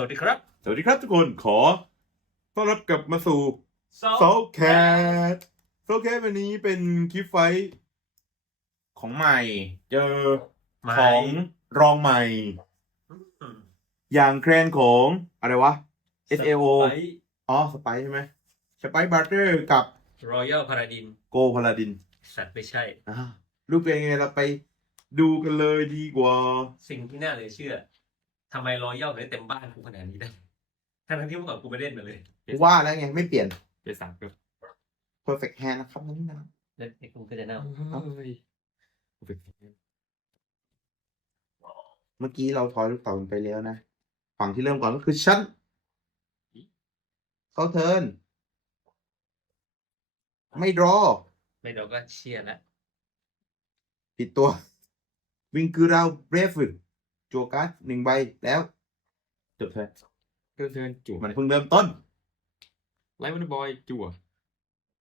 สวัสดีครับ สวัสดีครับทุกคนขอ ต้อนรับกลับมาสู่ โซโซแคทโซแคทวันนี้เป็นคลิปไฟท์ของใหม่ เจอของรองใหม่ อย่างแครนของอะไรวะ SAO อ๋อสไปใช่ไหมสไปบัตเตอร์กับรอยัลพาราดินโกพาลาดินสัตว์ไม่ใช่อ่ารูปเป็นไงเราไปดูกันเลยดีกว่า สิ่งที่น่าเหลยเชื่อ ทำไมรอยัลถึงได้เต็มบ้านกูขนาดนี้ได้ทั้งๆที่เมื่อก่อนกูไม่เล่นมาเลยว่าแล้วไงไม่เปลี่ยนเจสามครับ perfect hand นะครับนั่นนะเล่นไอ้กูก็จะเน่าเฮ้ยเมื่อกี้เราทอยลูกเต๋ากันไปแล้วนะ ฝั่งที่เริ่มก่อนก็คือฉันเขาเทิร์นไม่รอ ไม่เราก็เชียร์แล้วผิดตัว วิงคือเราเบรฟ จัวการ์ดหนึ่งใบแล้วจบเทิร์นเทิร์นเทิร์นจั่วมันเพิ่งเริ่มต้น ไลท์วันบอยจั่ว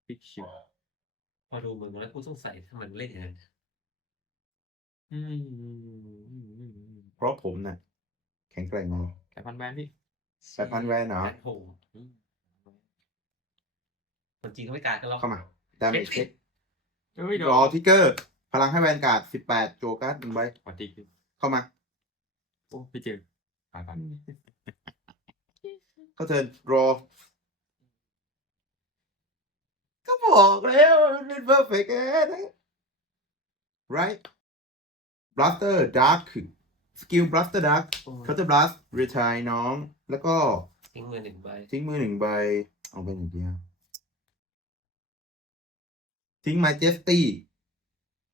พิกชิวพอดูมึงแล้วกูสงสัยถ้ามันเล่นอย่างนั้นอืมเพราะผมน่ะ แข็งแกร่งมาแค่พันแวนพี่สายพันธุ์แวนเหรอแโหคนจริงเขาไม่กล้ากันหรอกเข้ามาดาเมจเช็คเฮ้ยเดี๋ยวรอทิกเกอร์ พลังให้แวนการ์ดสิบแปดจัวการ์ดหนึ่งใบปฏิกิริยาเข้ามา โอ้พี่เจอสายพันเขาเทิร์นรอ ก็บอกแล้วมันเป็น perfect hand นะ right blaster dark สกิล blaster dark เขาจะ blast retire น้อง แล้วก็ ทิ้งมือหนึ่งใบ ทิ้งมือหนึ่งใบ เอาไปหนึ่งเดียว ทิ้ง majesty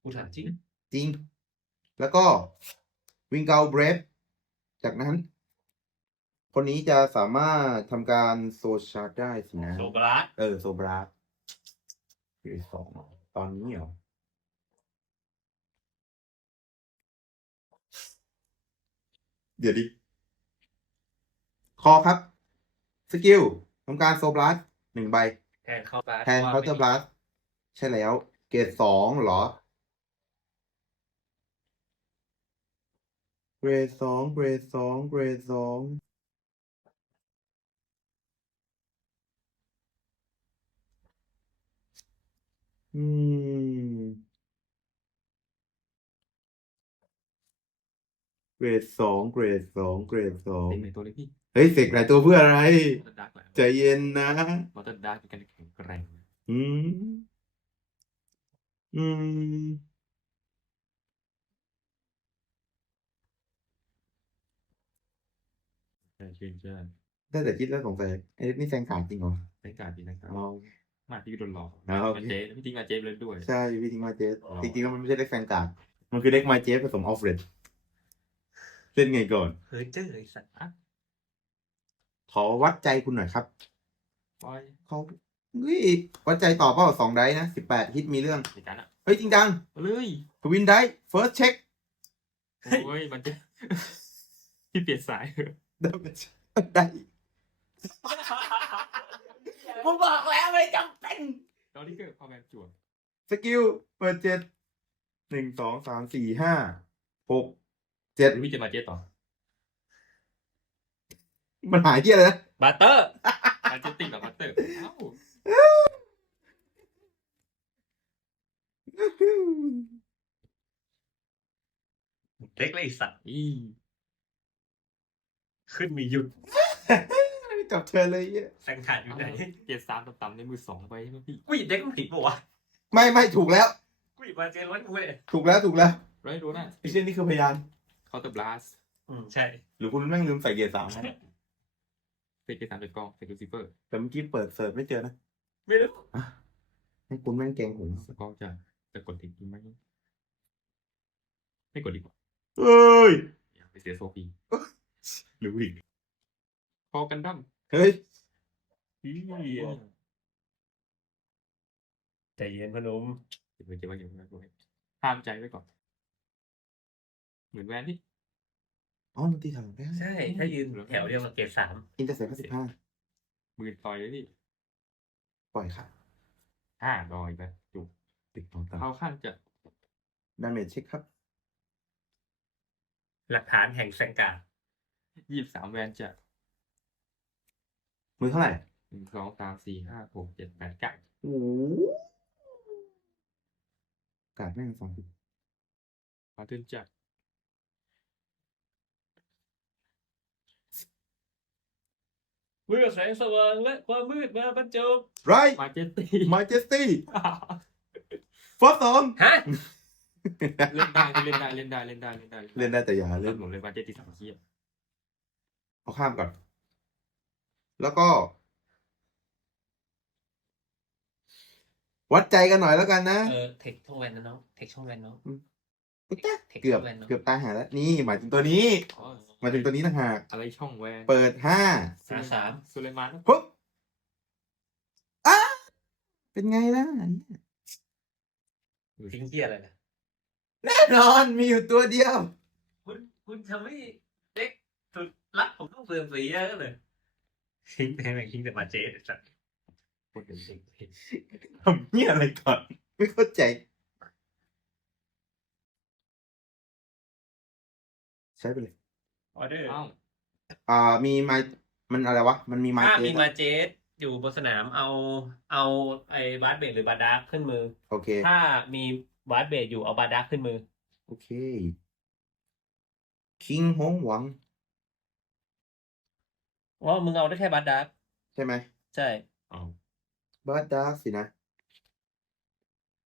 กูถามจริง จริง แล้วก็ วิงเกาเบรฟ จากนั้น คนนี้จะสามารถทำการโซชาร์จได้สินะ โซบราสเออโซบราสคือสองตอนนี้เหรอเดี๋ยวดิ คอครับ สกิลทำการโซบลัสหนึ่งใบ แทนเข้าบาสแทนเคาน์เตอร์บลัสใช่แล้ว เกรดสองเหรอ เกรดสองเกรดสองเกรดสองอืม เกรดสองเกรดสองเกรดสองเต็งในตัวเลยพี่เฮ้ยเสกหลายตัวเพื่ออะไร มอเตอร์ดักแหละใจเย็นนะ มอเตอร์ดักเป็นการแข็งแกร่ง อืม อืม ใช่ชื่นชมได้แต่คิดแล้วสงสัยไอ้นี่แซงขาดจริงเหรอเป็นการดีนะครับอ๋อมาพี่โดนหลอกอ๋อโอเคมาเจพี่ทิ้งมาเจฟเลยด้วย ใช่พี่ทิ้งมาเจสอ๋อจริงๆแล้วมันไม่ใช่เด็กแซงการ์ดมันคือเด็กมาเจสผสมอัลเฟรดเล่นไงก่อนเฮ้ยเจ้าไอ้สัตว์อะขอวัดใจคุณหน่อยครับปล่อยเขาเฮ้ยวัดใจต่อเปล่าสองได้นะสิบแปดฮิตมีเรื่องในการอะเฮ้ยจริงจังเอาเลยทวินได้เฟิร์สเช็คโอ้ยมันจะพี่เปลี่ยนสาย ได้ได้กูบอกแล้วไม่จำเป็นตอนนี้เกิดความแบบจั่วสกิลเปิดเจ็ดหนึ่งสองสามสี่ห้าหกเจ็ดหรือพี่จะมาเจฟต่อมันหายที่อะไรนะบัตเตอร์มาเจฟติดกับมาสเตอร์เอ้าเล็กเลยไอ้สัตว์ อี ขึ้นมีหยุดกับเธอเลยเนี่ยแซงขาดอยู่ไหนเจฟสามต่ำๆในมือสองไปใช่ไหมพี่กูหยิบเด็กมันผิดปะวะไม่ไม่ถูกแล้ว กูหยิบมาเจนร้อยกูเลยถูกแล้วถูกแล้วไรรู้นะไอ้เช่นนี่คือพยานเคาน์เตอร์บลัสอืมใช่ หรือคุณแม่งลืมใส่เกียร์สามนะเฟกเจฟสามเป็นกองเฟกลูซิเฟอร์แต่เมื่อกี้เปิดเสิร์ฟไม่เจอนะไม่รู้ให้คุณแม่งเก่งผมสกองจะจะกดทิ้งไหมไม่กดดีกว่าเอ้ยอย่าไปเสียโซฟีห รืออีกคอกันดั้มเฮ้ยใจเย็นพนมเก็บไว้เก็บไว้เก็บไว้เก็บไว้ห้ามใจไว้ก่อน เหมือนแวนที่อ๋อมันตีถลังได้ใช่ ถ้ายืนแถวเดียวกับเกรดสามอินเตอร์เซ็ปต์สิบห้ามือต่อยเลยพี่ปล่อยค่ะห้าดอยไปจุกติดของตาเข้าขั้นจะดาเมจเช็คครับ หลักฐานแห่งแซงการ์ด ยี่สิบสามแวนจะมือเท่าไหร่หนึ่งสองสามสี่ห้าหกเจ็ดแปดเก้าโอ้โหกาดแม่งสองสิบขอขึ้นจับเมื่อแสงสว่างและความมืดมาบรรจบไรมาเจตตี้มาเจสตี้ฟอสสองฮะ เล่นได้เล่นได้เล่นได้เล่นได้เล่นได้เล่นได้แต่อย่าเล่เล่นนหมดเลยมาเจตตี้สามขี้ เอาข้ามก่อน แล้วก็ วัดใจกันหน่อยแล้วกันนะ เออเทคช่องแวนนะน้องเทคช่องแวนน้องเกือบเกือบตายหาแล้ว นี่หมายถึงตัวนี้อ๋อหมายถึงตัวนี้ต่างหากอะไรช่องแวนเปิดห้าหาสามสุเลมานปุ๊บอ้าเป็นไงล่ะทิ้งเกียอะไรนะแน่นอนมีอยู่ตัวเดียว คุณคุณทำให้เด็กสุด รักผมต้องเสื่อมเสียกันเลยทิ้งแต่แม่งทิ้งแต่มาเจไอ้สัตว์คนเด็กเด็กเด็กทำเนี่ยอะไรก่อน ไม่เข้าใจ ใช้ไปเลย ออเดอร์เอ้าอ่ามีไม้มันอะไรวะ มันมีไม้ถ้าเจมีมาเจสอยู่บนสนามเอาเอาไอ้บาสเบดหรือบาดาร์กขึ้นมือ โอเค ถ้ามีบาสเบดอยู่เอาบาดาร์กขึ้นมือ โอเค คิงฮงหวัง อ๋อมึงเอาได้แค่บาดาร์กใช่ไหมใช่เอาบาดาร์กสินะ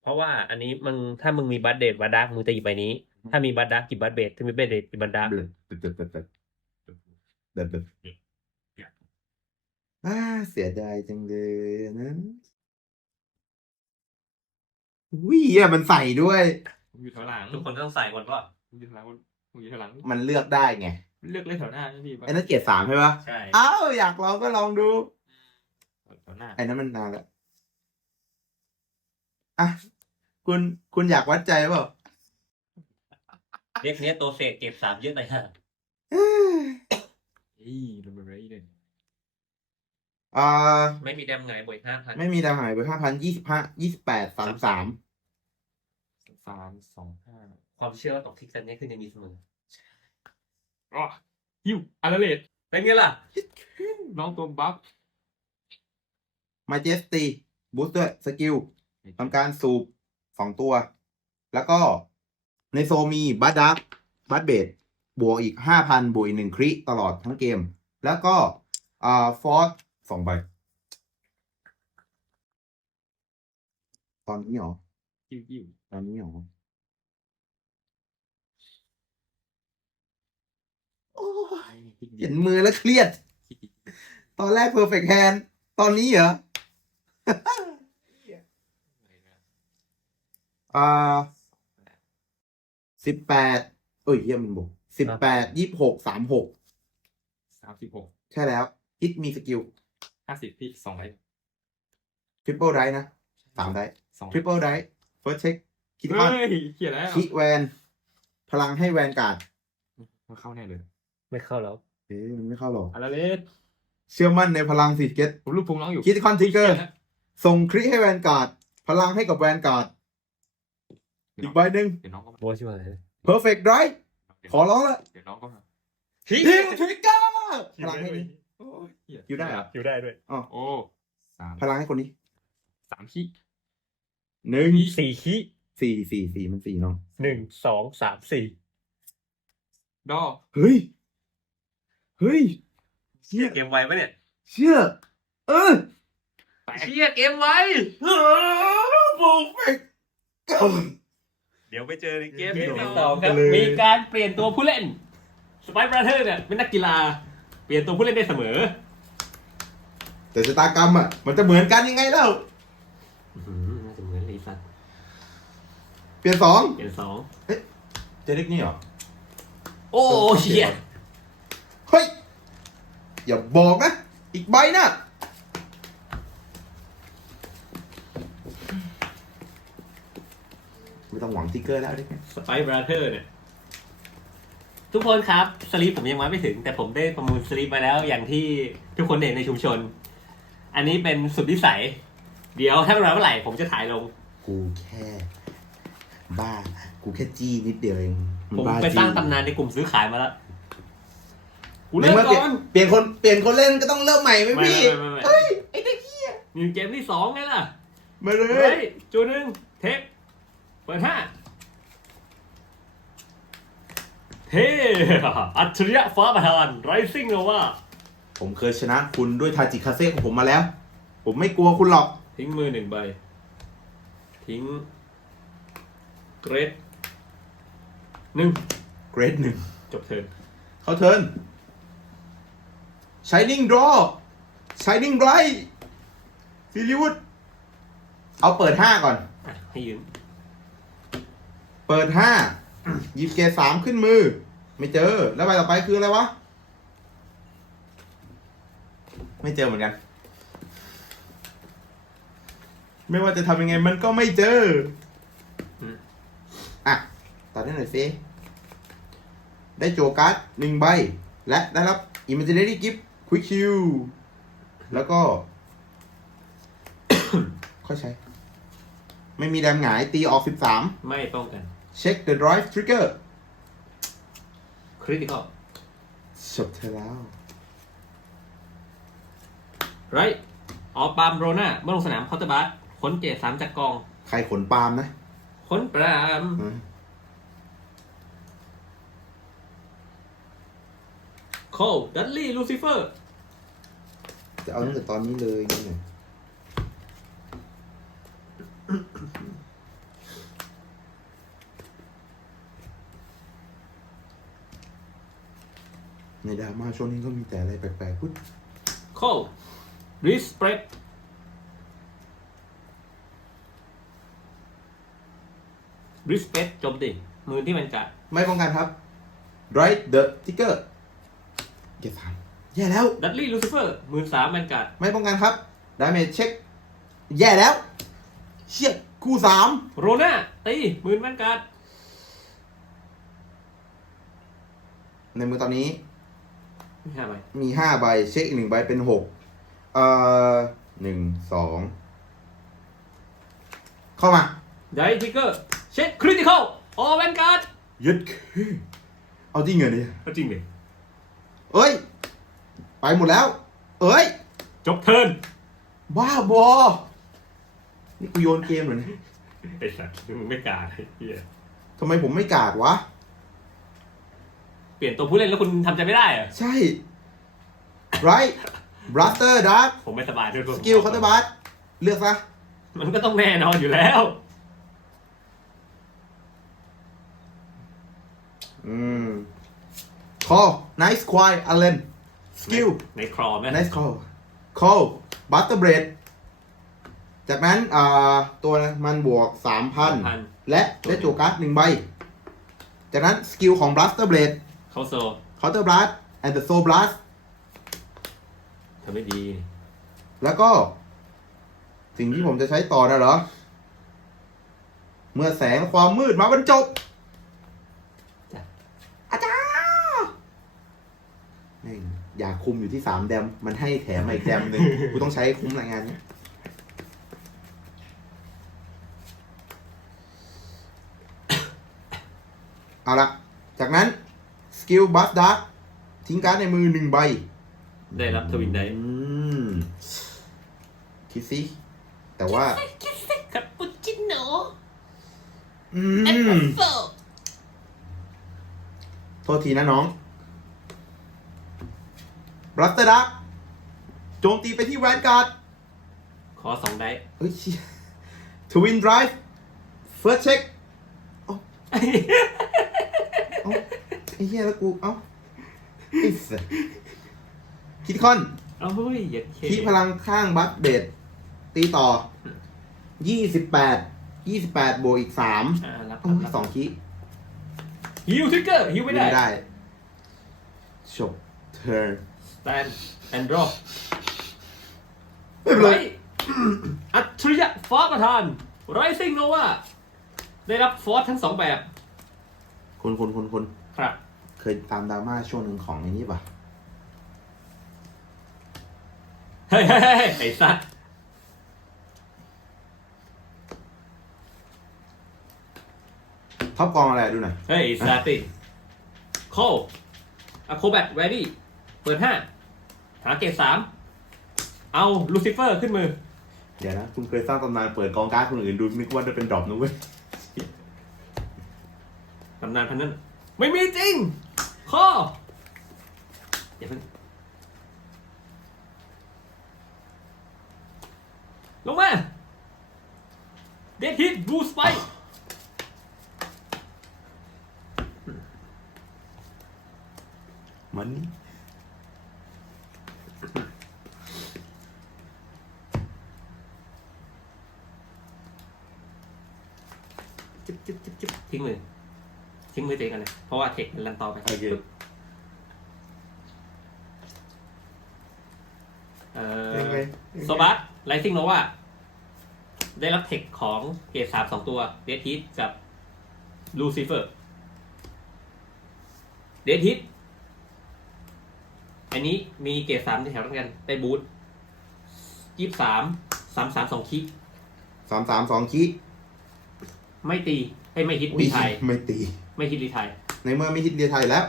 เพราะว่าอันนี้มึงถ้ามึงมีบาสเบดบาดาร์กมึงจะหยิบใบนี้ ถ้ามีบาดาร์กหยิบบาสเบดถ้ามีบาสเบดหยิบบาดาร์กเด็ดเด็ดเด็ดเด็ดเด็ดเด็ดเด็ดอ่าเสียดายจังเลยนะวิอะมันใส่ด้วยผมอยู่แถวหลังทุกคนต้องใส่ก่อนว่าผมอยู่แถวหลังผมอยู่แถวหลังมันเลือกได้ไง เลือกเล่นแถวหน้านี่พี่ไอ้นั่นเกียรติสามใช่ปะใช่อ้าวอยากลองก็ลองดู แถวหน้าไอ้นั้นมันนานแล้วอะคุณคุณอยากวัดใจเปล่าเด็กเนี้ยตัวเศษเก็บสามเยอะไปฮะเอ้ยเฮ้ยลงไปเลยเลยอ่า ไม่มีแดมไงบวกห้าพันไม่มีดาวหายไปห้าพันยี่สิบห้ายี่สิบแปดสามสามสามสองห้าความเชื่อว่าตกทิกเซนนี้คือยังมีเสมอ อ๋อฮิวอาราเลดเป็นไงล่ะน้องตัวบัฟมาเจสตีบูสต์ด้วยสกิลทำการสูบสองตัว แล้วก็ในโซมีบัตดักบัตเบดบวกอีกห้าพันบวกอีกหนึ่งคริตลอดทั้งเกม แล้วก็อ่าฟอร์สสองใบ ตอนนี้เหรอฮิวฮิวตอนนี้เหรอโอ้ย เห็นมือแล้วเครียด ตอนแรก perfect hand ตอนนี้เหรออ่าสิบแปดเอ้ยเยี่ยมมันบวกสิบแปดยี่หกสามหกสามสิบหกใช่แล้วฮิตมีสกิลห้าสิบพี่สองไรทริปเปิลไดนะสามไดสองทริปเปิลไดเฟิร์สเช็คคิดเฮ้ว่ายเขียนแล้วคิแวน พลังให้แวนการ์ดมันเข้าแน่เลย ไม่เข้าแล้วเอ๊ะมันไม่เข้าหรอกอาราเลดเชื่อมั่นในพลังสิเกตผมลูกพุงน้องอยู่คิดคอนทิกเกอร์ ส่งคริให้แวนการ์ด พลังให้กับแวนการ์ด อีกใบหนึ่งเดี๋ยวน้องก็มาโบชิบหายเลย perfect drive ขอร้องละเดี๋ยวน้องก็มาฮิฮิวทริกเกอร์พลังให้นี้โอ้ยเหี้อยู่ได้เหรออยู่ได้ด้วยโอ้สามพลังให้คนนี้สามขี้หนึ่งสี่คิสี่สี่สี่มันสี่เนาะหนึ่งสองสามสี่ดอเฮ้ย เฮ้ยเชี่ยเกมไวปะเนี่ยเชื่อเออแตกเชี่ยเกมไว perfect เดี๋ยวไปเจอในเกมเกมที่ที่สองครับไปเลยมีการเปลี่ยนตัวผู้เล่นสไปร์บราเธอร์เนี่ยเป็นนักกีฬา เปลี่ยนตัวผู้เล่นได้เสมอ แต่ชะตากรรมอะมันจะเหมือนกันยังไงเล่าน่าจะเหมือนเลยสัตว์เปลี่ยนสองเปลี่ยนสองเจเล็กนี่เหรอโอ้เชี่ยเฮ้ย อย่าบอกนะ อีกใบนะไม่ต้องหวังทิกเกอร์แล้วได้ไหมสไปร์บราเธอร์เนี่ย ทุกคนครับสลีปผมยังมาไม่ถึง แต่ผมได้ประมูลสลีปมาแล้วอย่างที่ทุกคนเห็นในชุมชน อันนี้เป็นสุดวิสัย เดี๋ยวถ้าเวลาเมื่อไหร่ผมจะถ่ายลง กูแค่ บ้า กูแค่จี้นิดเดียวเองผมบ้าไปสร้างจี้ ตำนานในกลุ่มซื้อขายมาแล้ว กูกูเริ่มในมื่ก่อนเปลี่ยนเปลี่ยนคนเปลี่ยนคนเล่นก็ต้องเริ่มใหม่ไหมไม่พี่ไม่ไม่ไม่เฮ้ยไอ้เด็กเหี้ยนี่เกมที่สองไงล่ะ มาเลเฮ้ยยจูหนึ่งเทคเปิดห้าเฮ้อัจฉริยะฟ้าประธานไรซิ่งโนว่าผมเคยชนะคุณด้วยทาจิคาเซ่ของผมมาแล้ว ผมไม่กลัวคุณหรอก ทิ้งมือหนึ่งใบ ทิ้ง เกรดหนึ่งเกรดหนึ่งจบเทิร์นเขาเทิร์น Shining Draw Shining Bright ฟิลิวุดเอาเปิดห้าก่อน อะให้ยืนเปิดห้าหยิบเกรดสามขึ้นมือ ไม่เจอ แล้วใบต่อไปคืออะไรวะ ไม่เจอเหมือนกัน ไม่ว่าจะทำยังไงมันก็ไม่เจออมอะ ตัดได้หน่อยสิได้โจการ์ดหนึ่งใบ และได้รับ Imaginary Gift Quick Q แล้วก็ ค่อยใช้ ไม่มีแดมหงายตีออกสิบสามไม่ป้องกัน เช็ค the drive trigger คริติคอลจบเธอแล้ว ไรออกปาล์มโรน่าเมื่อลงสนามเคาน์เตอร์บัสค้นเกรดสามจากกอง ใครขนปาล์มนะค้นปรามอืม โคลดัตลี่ลูซิเฟอร์ จะเอาตั้งแต่ตอนนี้เลยนี่ไงในดราม่าช่วงนี้ก็มีแต่อะไรแปลกๆพุดโคลริสเปรดริสเปดโจมตีมือที่มันกัดไม่ป้องกันครับ drive the trigger เก็บสามแย่แล้ว ดัตลี่ลูซิเฟอร์มือสามมันกัดไม่ป้องกันครับ damage check แย่แล้ว เชี่ยคู่สามโรน่าตีมือมันกัดในมือตอนนี้ ไม่ใช่ไหมมีห้าใบเช็คอีกหนึ่งใบเป็นหกเอ่อหนึ่งสองเข้ามา ไดทิกเกอร์ เช็คคริติคอลออแวนการ์ดยึดคือเอาจริงเหรอเนี่ย ก็จริงดิ เอ้ย ไปหมดแล้ว เอ้ย จบเทิร์นบ้าบอ นี่กูโยนเกมเหรอเนี่ยไอ้สัตว์มึงไม่กล้าไอ้เหี้ยทำไมผมไม่กาดวะ เปลี่ยนตัวผู้เล่นแล้วคุณทำใจไม่ได้เหรอใช่ไรบลัสเตอร์ดักผมไม่สบายด้วยสกิลคอร์เตอร์บัสเลือกซะ มันก็ต้องแน่นอนอยู่แล้ว อืม call nice quiet allen skill ในครอมไหม nice call call butter bread จากนั้นอ่าตัวมันบวก 3,000 และได้โจการ์ดหนึ่งใบ จากนั้นสกิลของ Blaster Blade เขาโซ Counter Blast and the Soul Blast ทำไม่ดี แล้วก็ สิ่งที่ผมจะใช้ต่อนะเหรอ เมื่อแสงความมืดมาบรรจบ จ้ะ อาจารย์แม่ง อยากคุมอยู่ที่สามแดม มันให้แถมมาอีกแดมหนึ่งกูต้องใช้คุ้มรายงานเนี้ยเอาละจากนั้นสกิลบัสดาร์ทิ้งการ์ดในมือหนึ่งใบ ได้รับทวินได้อืมคิดสิแต่ว่าคาปูชิโน่อืเอสเปรมสโซ่โทษทีนะน้อง บลัสเตอร์ดักโจมตีไปที่แวนการ์ด ขอสองได้เฮ้ยทวินไดรฟ์เฟิร์สเช็คเอ้าไอ้เหี้ยแล้วกู เอ้าไอ้สัสคิดคอนเอาเฮ้ยเหยียดเคที่พลังข้างบัสเบดตีต่อ ยี่สิบแปด ยี่สิบแปดบวกอีกสามอ่ารับโอ้ยสองคิฮิวทิกเกอร์ฮิวไม่ได้ ไม่ได้จบเทิร์นส แตนแอนดรอไม่เป็นไร อัจฉริยะฟ้าประธานไรซิงโนวาได้รับฟอร์สทั้งสองแบบคุณคุณคุณคุณครับ เคยตามดราม่าช่วงหนึ่งของไอ้นี่ป่ะเฮ้ยเฮ้ยเฮ้ยไอ้สัตว์ท็อปกองอะไรดูหน่อย เฮ้ยไอ้สัตว์ติโคอะโคแบทแวรี่เปิดห้า หาเกรดสามเอาลูซิเฟอร์ขึ้นมือ เดี๋ยวนะ คุณเคยสร้างตำนานเปิดกองการ์ดคนอื่นดูนึกว่าจะเป็นดรอปนะเว้ยตำนานพันนั้น ไม่มีจริง ข้ออย่าเพิ่งลงมา เดดฮิตบูสไปมัน จิ๊บจิ๊บจิ๊บจิ๊บ ทิ้งมือทิ้งมือตัวเองกันเลย เพราะว่าเทคมันรันต่อไปโอเคเอ่อยังไงโซบัสไลซิงโนวาได้รับเทคของเกรดสามสองตัวเดดฮิตกับลูซิเฟอร์เดดฮิตอันนี้มีเกรดสามในแถวกัน ได้บูทยี่สามสามสามสองคิสามสามสองคีไม่ตี ให้ไม่ฮิตอุ้ยรีไทย ไม่ตี ไม่ฮิตรีไทย ในเมื่อไม่ฮิตเดียไทยแล้ว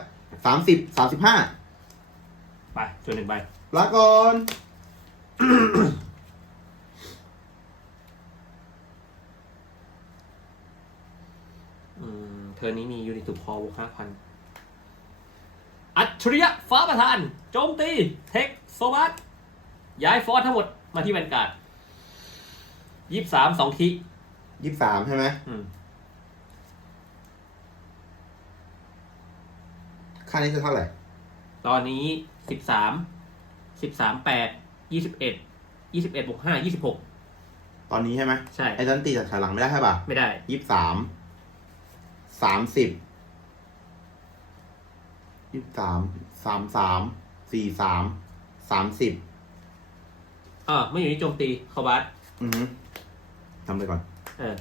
สามสิบสามสิบห้าไปส่วนหนึ่งใบลาก่อนอืมเทอร์นนี้มียูนิตถูกพอวกห้าพัน อัจฉริยะฟ้าประธาน โจมตี เทคโซบัสย้ายฟอร์สทั้งหมดมาที่แวนการ์ดยี่สามสองคิยี่สามใช่ไหมอืมานี้จะเท่าไหร่ ตอนนี้สิบสามสิบสามแปดยี่สิบเอ็ดยี่สิบเอ็ดบวกห้ายี่สิบหกตอนนี้ใช่ไหมใช่ ไอ้ตันตีจากถอยหลังไม่ได้ใช่ป่ะไม่ได้ยี่สามสามสิบยี่สามสามสามสี่สามสามสิบอ่าไม่อยู่ที่โจมตีเขาบัสอือฮึทำไปก่อน เออ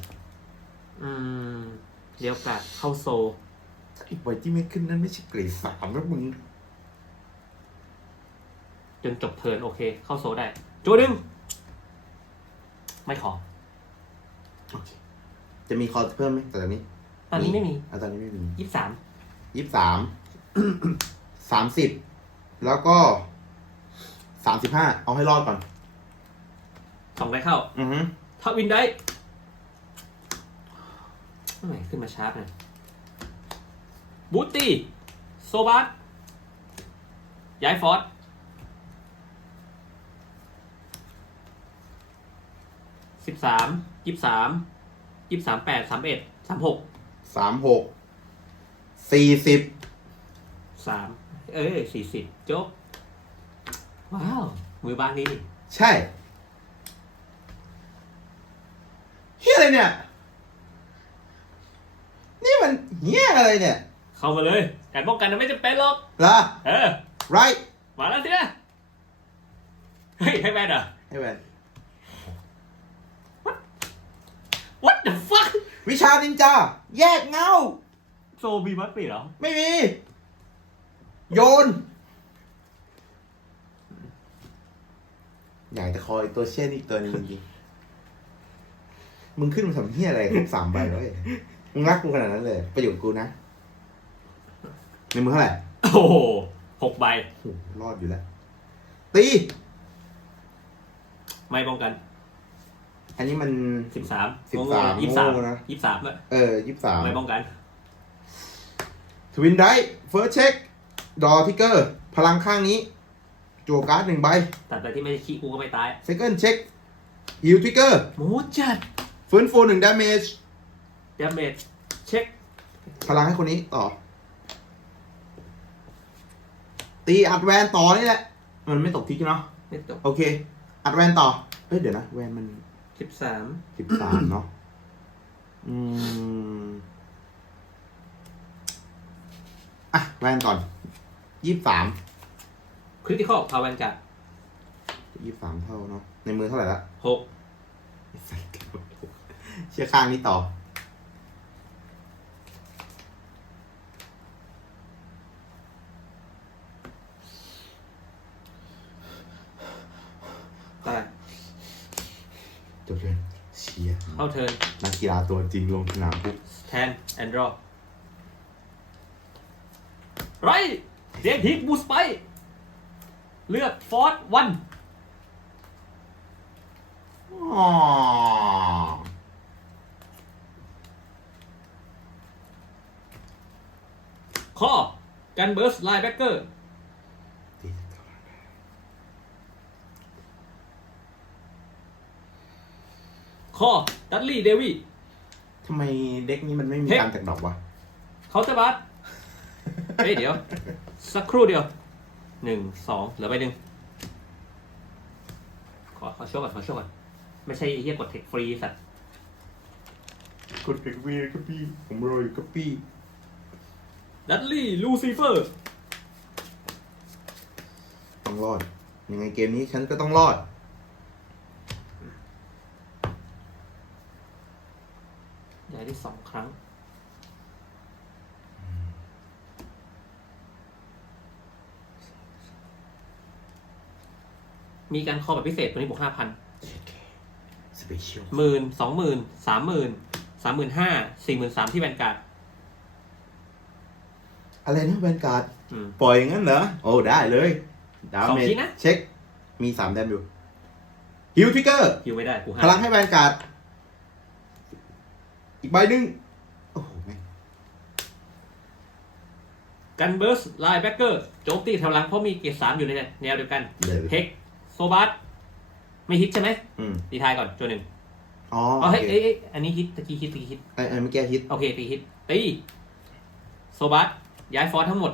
อืมเดี๋ยวกัดเข้าโซ ไอ้ใบที่ไม่ขึ้นนั้นไม่ใช่เกรดสามแล้วมึง จนจบเทิร์นโอเค เข้าโซได้จัวหนึ่งไม่ขอ โอเค จะมีคอร์สเพิ่มไหมแต่ตอนนี้ตอนนี้ไม่มีอะตอนนี้ไม่มียี่สามยี่สิบสาม สามสิบ แล้วก็สามสิบห้า เอาให้รอดก่อน สองได้เข้า อือฮึถ้าวินได้เมื่อไหร่ขึ้นมาชาร์ปหน่อย บูตตี้โซบัสย้ายฟอร์สสิบสามยี่สามยี่สามแปดสามเอ็ดสามหกสามหกสี่สิบสามเอ้ยสี่สิบจบ ว้าว มือบางนี้นี่ใช่เฮียอะไรเนี่ย นี่มันเฮียอะไรเนี่ย เข้ามาเลย การป้องกันน่ะไม่จำเป็นหรอก ล่ะ เออ right มาแล้วสินะเฮ้ยให้แมนเหรอ ให้แวน What the fuck วิชานินจา แยกเงา โซมีมัดปีเหรอ ไม่มี โยน อยากจะคอยตัวเช่นอีกตัวหนึงจริงๆมึงขึ้นมาทำเฮียอะไรครบสามใบแล้วเว้ยมึงรักกูขนาดนั้นเลย ประโยชน์กูนะ ในมือเท่าไหร่โอ้โหหกใบ โอ้โหรอดอยู่แล้ว ตี ไม่ป้องกันอันนี้มัน สิบสาม13ยี่สามโง่นะ ยี่สามอะเออยี่สามไม่ป้องกัน ทวินไดเฟิร์สเช็ค ดอทิกเกอร์ พลังข้างนี้ จั่วการ์ดหนึ่งใบแต่แต่ที่ไม่ได้ขี้กูก็ไม่ตายเซคันด์เช็คฮิวทิกเกอร์โมจัดฟื้นฟูหนึ่งดาเมจ ดาเมจเช็ค พลังให้คนนี้ต่อ ตีอัดแวนต่อนี่แหละ มันไม่ตกทิกเนาะ ไม่ตกโอเค อัดแวนต่อ เอ้ยเดี๋ยวนะ แวนมันสิบสามสิบสามเนาะ อืม อะ แวนก่อน ยี่สิบสาม คริติคอลพาวันจัดยี่สิบสามเท่าเนาะ ในมือเท่าไหร่ละหก เชื่อข้างนี้ต่อ จบเลยเชียร์เข้าเทิร์นนักกีฬาตัวจริงลงสนามปุ๊บแทนแอนดรอไรเดนฮิกบูสไป เลือกฟอร์ดวันอ๋อข้อกันเบิร์สไลน์แบ็กเกอร์ ข้อดัตลี่เดวี่ ทำไมเด็กนี้มันไม่มีเฮ้ย การจากดอกวะเขาจะบัสเฮ้ยเดี๋ยว สักครู่เดียวหนึ่งสองเหลือไปหนึ่งขอขอช่วยก่อนขอช่วยก่อนไม่ใช่ไอ้เฮียกดเทคฟรีสัตว์กดเอ็กวีกับพี่ผมรออยู่กับพี่ดัตลี่ลูซิเฟอร์ต้องรอด ยังไงเกมนี้ฉันก็ต้องรอด ย้ายได้ สองครั้ง มีการคอแบบพิเศษตัวนี้บวกห้าพันสเปเชียลหมื่นสองหมื่นสามหมื่นสามหมื่นห้าสี่หมื่นสามที่แวนการ์ดอะไรนะแวนการ์ดอืม ปล่อยอย่างนั้นเหรอ โอ้ ได้เลย ดาสองเมจทีนะ เช็ค มีสามแดมอยู่ฮิวทริกเกอร์ฮิวไม่ได้กูห้าพลังให้แวนการ์ด อีกใบหนึ่งโอ้โหแม่งกันเบิร์สไลน์แบ็กเกอร์โจมตีแถวหลังเพราะมีเกรดสามอยู่ในแนวเดียวกัน เลยเทคโซบัสไม่ฮิตใช่ไหมอืมดีทายก่อนตัวหนึ่งอ๋ออ๋อโอเฮ้ยเคเอ้ยเอ้ยอันนี้ฮิตตะกี้ฮิตตะกี้ฮิต ไอ้ไอ้เมื่อกี้ฮิตโอเคตีฮิตตีโซบัสย้ายฟอร์สทั้งหมด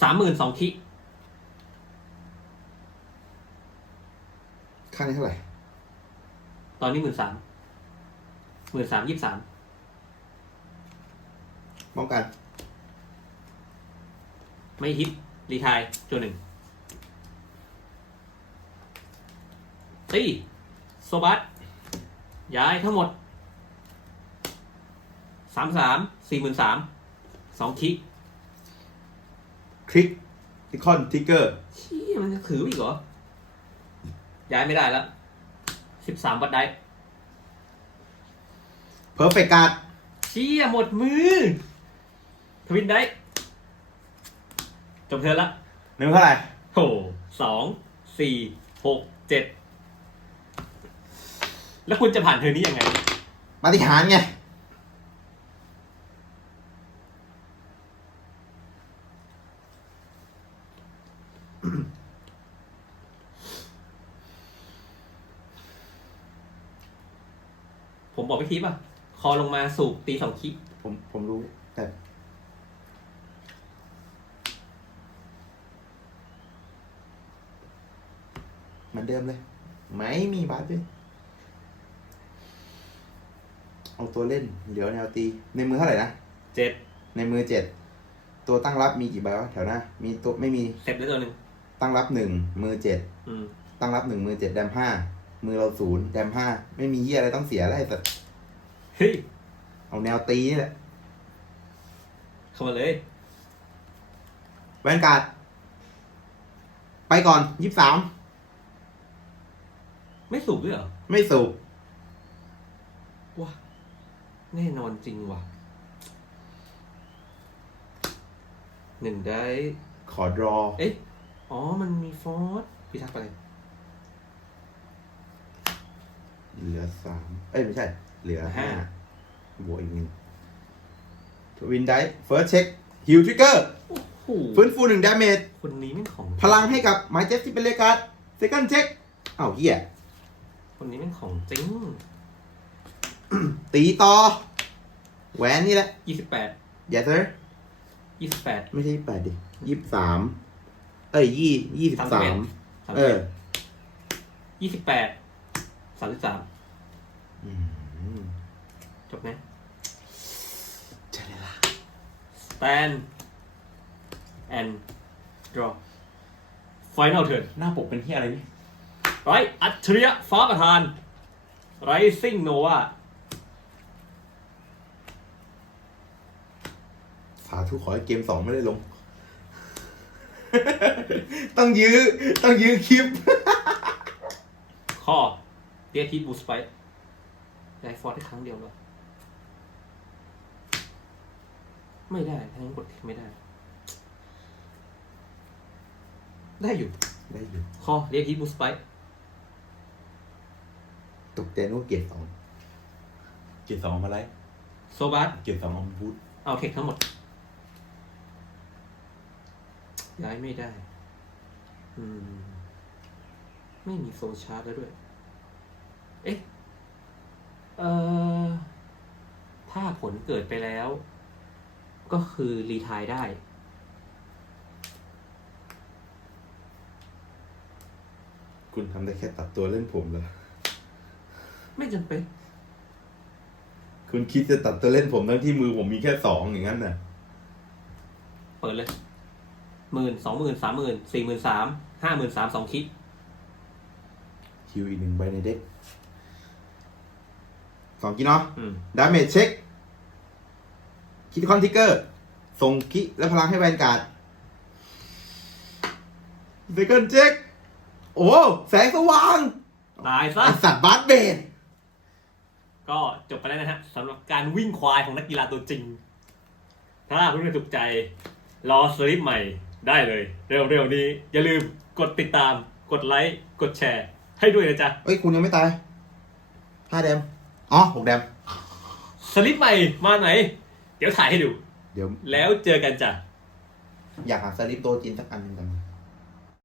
สามหมื่นสองคิค่านี้เท่าไหร่ ตอนนี้หมื่นสามห มื่นสามยี่สิบสามป้องกัน ไม่ฮิตรีทายตัวหนึ่งตีโซบัสย้ายทั้งหมดสามสามสี่หมื่นสามสองคิคลิกทิคอนทิกเกอร์ชี้ยมันจะถืออีกเหรอ ย้ายไม่ได้แล้วสิบสามบัตได้ เพอร์เฟกการ์ดชี้ยหมดมือ ทวินได้จบเทิร์นละหนึ่งเท่าไหร่โหสองสี่หกเจ็ดแล้วคุณจะผ่านเทิร์นนี้ยังไงปาฏิหาริย์ไง ผมบอกวิธีป่ะ คอลงมาสูบตีสองคิผมผมรู้ แต่ เหมือนเดิมเลย ไม่มีบาสด้วย เอาตัวเล่น เหลือแนวตี ในมือเท่าไหร่นะ เจ็ดในมือเจ็ด ตัวตั้งรับมีกี่ใบวะแถวหน้า มีตัวไม่มี เสร็จแล้วตัวหนึ่งตั้งรับหนึ่งมือเจ็ด อืม ตั้งรับหนึ่งมือเจ็ดแดมห้า มือเราศูนย์แดมห้า ไม่มีเฮียอะไรต้องเสียแล้วไอ้สัส เฮ้ย เอาแนวตีนี่แหละ เข้ามาเลย แวนการ์ด ไปก่อนยี่สาม ไม่สูบด้วยเหรอไม่สูบว้าแน่นอนจริงว่ะหนึ่งได้ ขอดรอ เอ๊ะ อ๋อ มันมีฟอสพี่ทักไปเลย เหลือสาม เอ้ย ไม่ใช่ เหลือห้าห้าบวกอีกหนึ่งวินไดเฟิร์สเช็คฮิวทริกเกอร์โอ้โหฟื้นฟูหนึ่งดาเมจคนนี้แม่งของ พลังให้กับไมเจสที่เป็นเลการ์ดเซคันเช็คอ้าวเหี้ยคนนี้แม่งของจริง ตีต่อ แหวนนี่แหละยี่สิบแปดอย่าเถอะยี่สิบแปดไม่ใช่แปดดิยี่สามเอ้ยยี่ยี่สิบสามเออยี่สิบแปดสามสิบสามอืม จบไหมใช่เลยล่ะ stand and draw final turn หน้าปกเป็นที่อะไรนี่ไรอัจฉริยะฟ้าประธาน rising nova สาธุขอให้เกมสองไม่ได้ลง ต้องยื้อ ต้องยื้อคลิป ข้อเตียทีบูสไป ได้ฟอร์ได้ครั้งเดียวเลยไม่ได้ทั้งกดไม่ได้ ได้อยู่ ได้อยู่คอเรียกฮิตบูสไปตกใจนึกว่าเกียร์สองเกียร์สองเอามาไล่โซบัสเกียร์สองเอามาพูดเอาเทคทั้งหมด ย้ายไม่ได้ อืม ไม่มีโซชาร์จแล้วด้วย เอ๊ะ เอ่อถ้าผลเกิดไปแล้ว ก็คือรีทายได้ คุณทำได้แค่ตัดตัวเล่นผมเหรอ ไม่จำเป็น คุณคิดจะตัดตัวเล่นผมทั้งที่มือผมมีแค่สองอย่างนั้นน่ะ เปิดเลยหมื่นสองหมื่นสามหมื่นสี่หมื่นสามห้าหมื่นสามสองคิด คิวอีกหนึ่งใบในเด็ก สองกิเนาะอืมดาเมจเช็ค คิดคอนทิกเกอร์ ส่งคิและพลังให้แวนการ์ดเซคันเช็ค โอ้ แสงสว่าง ตายซะไอสัตว์บาสเบดก็จบไปแล้วนะฮะสำหรับการวิ่งควายของนักกีฬาตัวจริง ถ้าเพื่อนๆถูกใจ รอสลิปใหม่ได้เลย เร็วๆนี้ อย่าลืมกดติดตาม กดไลค์ กดแชร์ ให้ด้วยนะจ๊ะ เอ้ย คุณยังไม่ตายห้าแดม อ๋อหกแดม สลิปใหม่มาไหน เดี๋ยวถ่ายให้ดู เดี๋ยว แล้วเจอกันจ้ะ อยากหาสลิปตัวจีนสักอันหนึงกัน